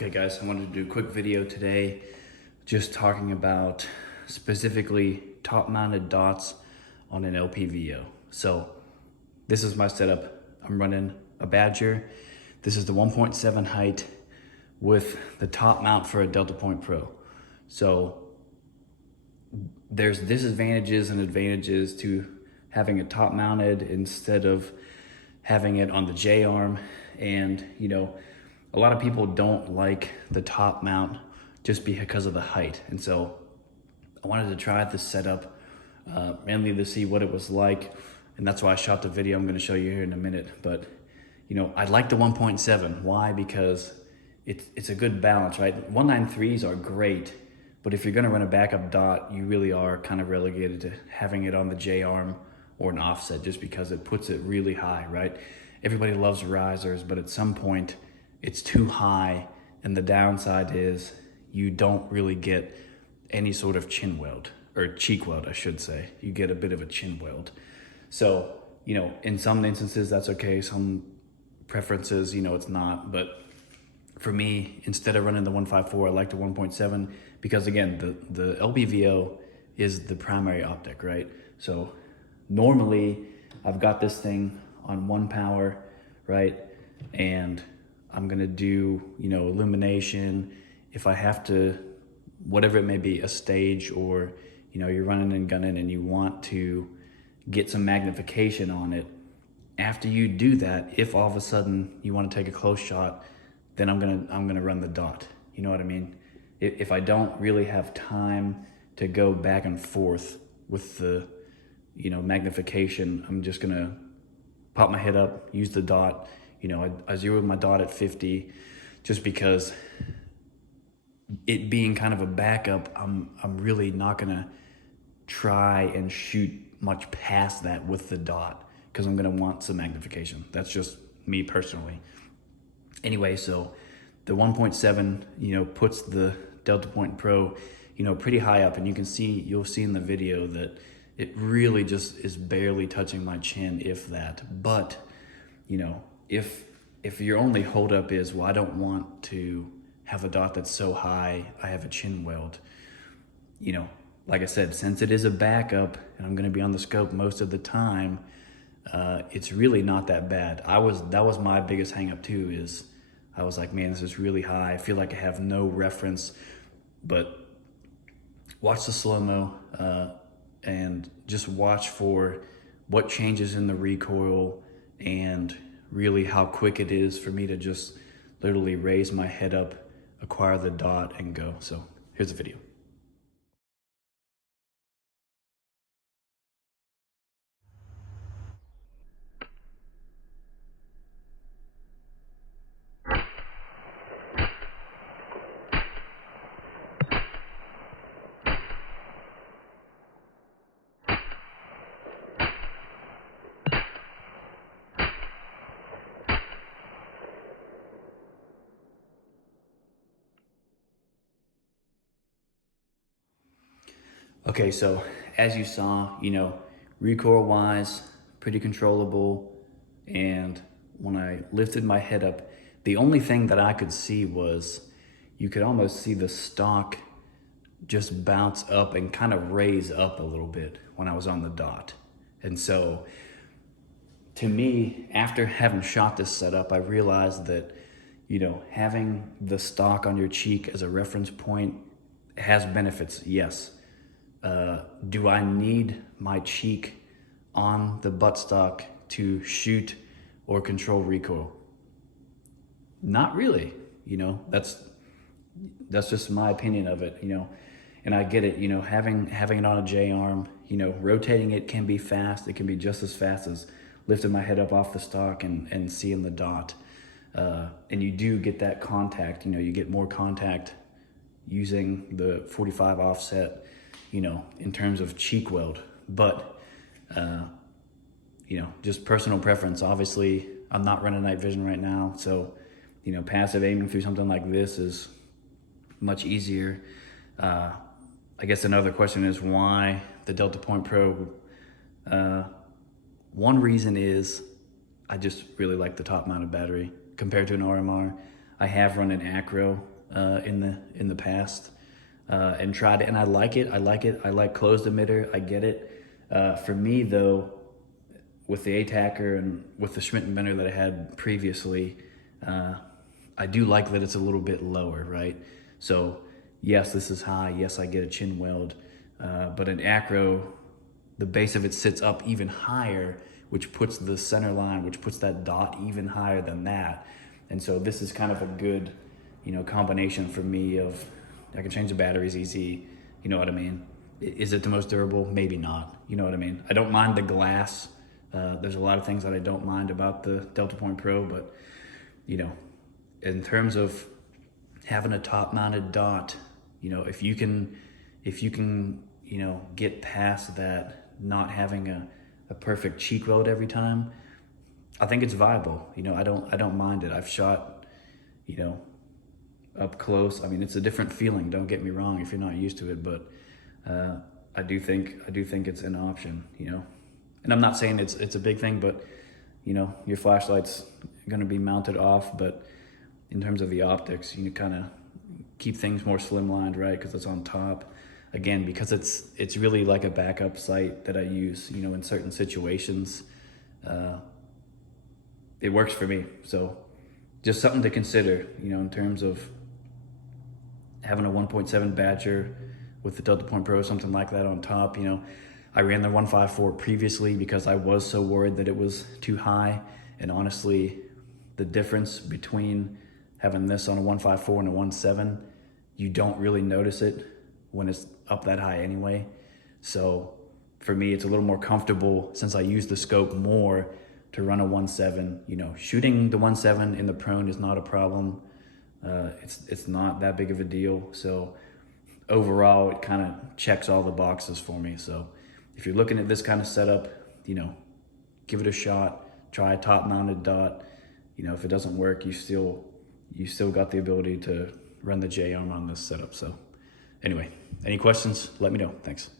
Okay guys, I wanted to do a quick video today just talking about specifically top mounted dots on an LPVO. So this is my setup. I'm running a Badger. This is the 1.7 height with the top mount for a Delta Point Pro. So there's disadvantages and advantages to having it top mounted instead of having it on the J-arm. And a lot of people don't like the top mount just because of the height. And so I wanted to try this setup mainly to see what it was like. And that's why I shot the video I'm gonna show you here in a minute. But I like the 1.7. Why? Because it's a good balance, right? 193s are great, but if you're gonna run a backup dot, you really are kind of relegated to having it on the J-arm or an offset just because it puts it really high, right? Everybody loves risers, but at some point it's too high, and the downside is you don't really get any sort of chin weld, or cheek weld, I should say. You get a bit of a chin weld. So, in some instances that's okay, some preferences, it's not. But for me, instead of running the 154, I like the 1.7 because again, the LPVO is the primary optic, right? So normally I've got this thing on 1 power, right? And I'm gonna do, illumination. If I have to, whatever it may be, a stage, or, you're running and gunning and you want to get some magnification on it. After you do that, if all of a sudden you want to take a close shot, then I'm gonna run the dot. You know what I mean? If I don't really have time to go back and forth with the, magnification, I'm just gonna pop my head up, use the dot. I zeroed my dot at 50 just because it being kind of a backup, I'm really not gonna try and shoot much past that with the dot because I'm gonna want some magnification. That's just me personally. Anyway, so the 1.7, puts the Delta Point Pro, pretty high up, and you'll see in the video that it really just is barely touching my chin, if that. But, if your only holdup is, well, I don't want to have a dot that's so high, I have a chin weld, like I said, since it is a backup and I'm gonna be on the scope most of the time, it's really not that bad. That was my biggest hang up too, is I was like, man, this is really high. I feel like I have no reference. But watch the slow-mo and just watch for what changes in the recoil and really how quick it is for me to just literally raise my head up, acquire the dot, and go. So here's the video. Okay, so as you saw, recoil wise, pretty controllable. And when I lifted my head up, the only thing that I could see was you could almost see the stock just bounce up and kind of raise up a little bit when I was on the dot. And so to me, after having shot this setup, I realized that, having the stock on your cheek as a reference point has benefits, yes. Do I need my cheek on the buttstock to shoot or control recoil? Not really, that's just my opinion of it, and I get it, having it on a J-arm, rotating it can be fast. It can be just as fast as lifting my head up off the stock and seeing the dot. And you do get that contact, you get more contact using the 45 offset, in terms of cheek weld. But, just personal preference. Obviously, I'm not running night vision right now, so, passive aiming through something like this is much easier. I guess another question is why the Delta Point Pro? One reason is I just really like the top mounted battery compared to an RMR. I have run an acro in the past and tried it, and I like it. I like closed emitter. I get it. For me though, with the ATACR and with the Schmidt emitter that I had previously, I do like that it's a little bit lower, right? So yes, this is high. Yes, I get a chin weld, but an acro, the base of it sits up even higher, which puts the center line, which puts that dot even higher than that. And so this is kind of a good, combination for me of, I can change the batteries easy, you know what I mean? Is it the most durable? Maybe not, you know what I mean? I don't mind the glass. There's a lot of things that I don't mind about the Delta Point Pro, but in terms of having a top mounted dot, if you can, get past that, not having a perfect cheek weld every time, I think it's viable. I don't mind it. I've shot, up close. I mean, it's a different feeling. Don't get me wrong if you're not used to it, but I do think it's an option. And I'm not saying it's a big thing, but your flashlight's going to be mounted off, but in terms of the optics, you kind of keep things more slimlined, right? Because it's on top. Again, because it's really like a backup sight that I use, in certain situations. It works for me. So just something to consider, in terms of having a 1.7 Badger with the Delta Point Pro, something like that on top. I ran the 154 previously because I was so worried that it was too high. And honestly, the difference between having this on a 154 and a 1.7, you don't really notice it when it's up that high anyway. So for me, it's a little more comfortable since I use the scope more to run a 1.7. Shooting the 1.7 in the prone is not a problem. It's not that big of a deal. So overall, it kind of checks all the boxes for me. So if you're looking at this kind of setup, give it a shot. Try a top mounted dot. If it doesn't work, you still got the ability to run the J-arm on this setup. So anyway, any questions, let me know. Thanks.